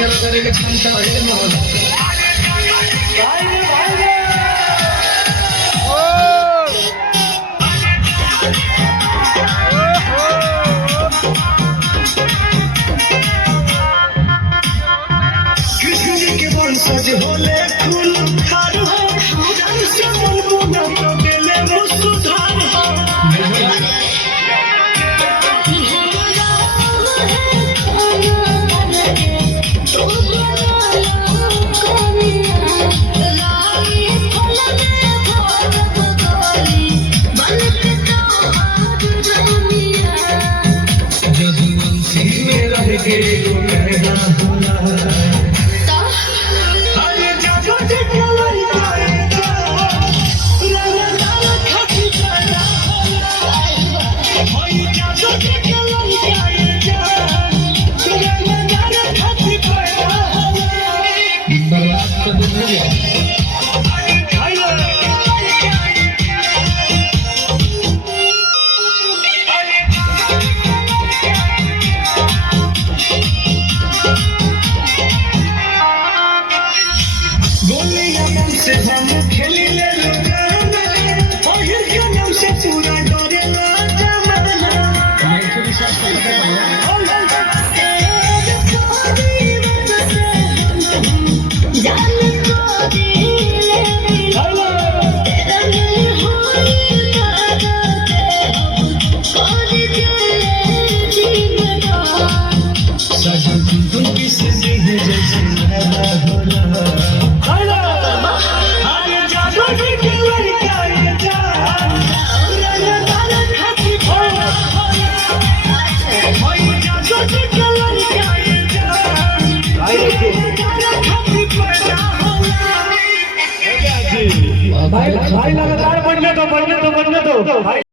खेल करेंगे क्षमता है मोहन कृष्ण के वंशज होले फूल खार हो जन से मन मुना तो देले वो सुधार हो जदुवंशी में रह के तो कहना होला अरे जागो दिखलाई जाएगा रंगदार खाती जाना होई जागो दिखलाई जाएगा रंगदार खाती जाना बर्बाद कर देंगे से हम खेली ले गाना ओहिर के नाम से पूरा डरेला जमाना मैं के विश्वास करता हूं जान को दिले हेलो तेरा दिल होई कोरी दिल जीवना सजन तुम किस दिल जैसे लगा होला भाई लगातार बढ़ने दो भाई।